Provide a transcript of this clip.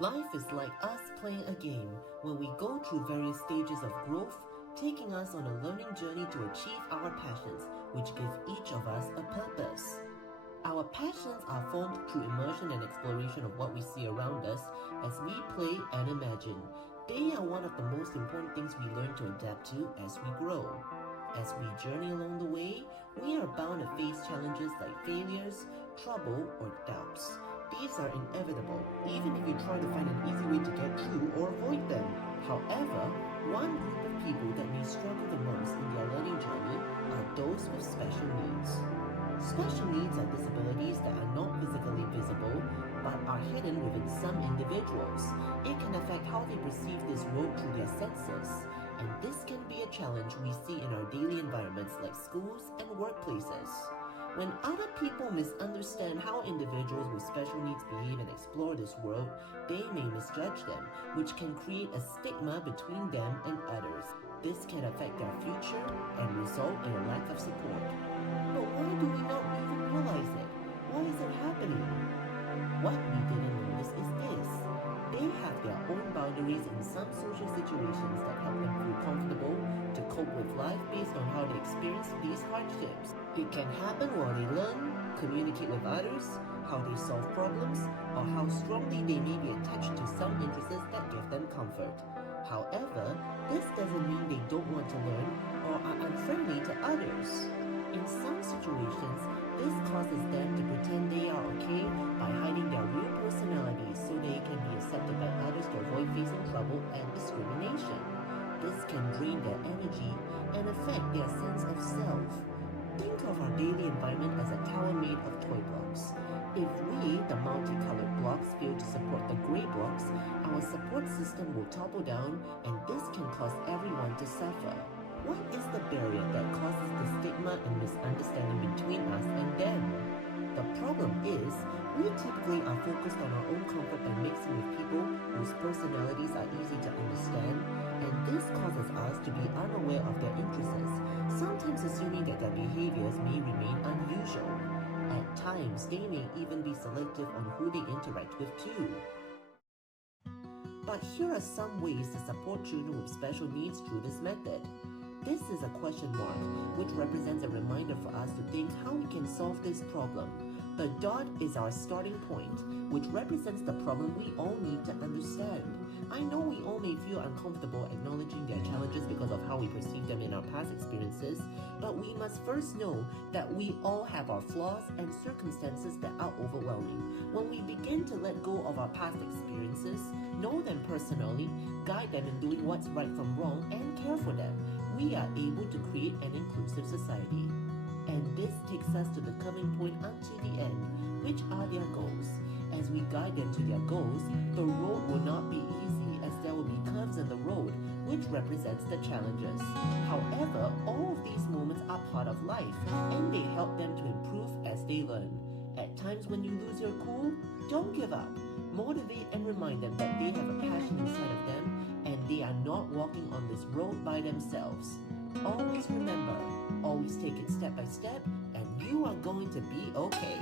Life is like us playing a game when we go through various stages of growth, taking us on a learning journey to achieve our passions, which give each of us a purpose. Our passions are formed through immersion and exploration of what we see around us as we play and imagine. They are one of the most important things we learn to adapt to as we grow. As we journey along the way, we are bound to face challenges like failures, trouble, or doubts. These are inevitable, even if you try to find an easy way to get through or avoid them. However, one group of people that may struggle the most in their learning journey are those with special needs. Special needs are disabilities that are not physically visible but are hidden within some individuals. It can affect how they perceive this world through their senses, and this can be a challenge we see in our daily environments like schools and workplaces. When other people misunderstand how individuals with special needs behave and explore this world, they may misjudge them, which can create a stigma between them and others. This can affect their future and result in a lack of support. But why do we not even realize it? Why is it happening? What we didn't notice is this. They have their own boundaries in some social situations that help them feel comfortable to cope with life based on how they experience these hardships. It can happen while they learn, communicate with others, how they solve problems, or how strongly they may be attached to some interests that give them comfort. However, this doesn't mean they don't want to learn or are unfriendly to others. In some situations, this causes them to pretend they are okay by hiding their real personalities so they can be accepted by others to avoid facing trouble and discrimination. This can drain their energy and affect their sense of self. Think of our daily environment as a tower made of toy blocks. If we, the multicolored blocks, fail to support the gray blocks, our support system will topple down, and this can cause everyone to suffer. What is the barrier that causes the stigma and misunderstanding between us and them? The problem is, we typically are focused on our own comfort by mixing with people whose personalities are easy to understand, and this causes us to be unaware of their interests, sometimes assuming that their behaviors may remain unusual. At times, they may even be selective on who they interact with too. But here are some ways to support children with special needs through this method. This is a question mark, which represents a reminder for us to think how we can solve this problem. The dot is our starting point, which represents the problem we all need to understand. I know we all may feel uncomfortable acknowledging their challenges because of how we perceive them in our past experiences, but we must first know that we all have our flaws and circumstances that are overwhelming. When we begin to let go of our past experiences, know them personally, guide them in doing what's right from wrong, and care for them, we are able to create an inclusive society. And this takes us to the coming point unto the end, which are their goals. As we guide them to their goals, the road will not be easy as there will be curves in the road, which represents the challenges. However, all of these moments are part of life, and they help them to improve as they learn. At times when you lose your cool, don't give up. Motivate and remind them that they have a passion inside of them, and they are not walking on this road by themselves. Always remember, always take it step by step, and you are going to be okay.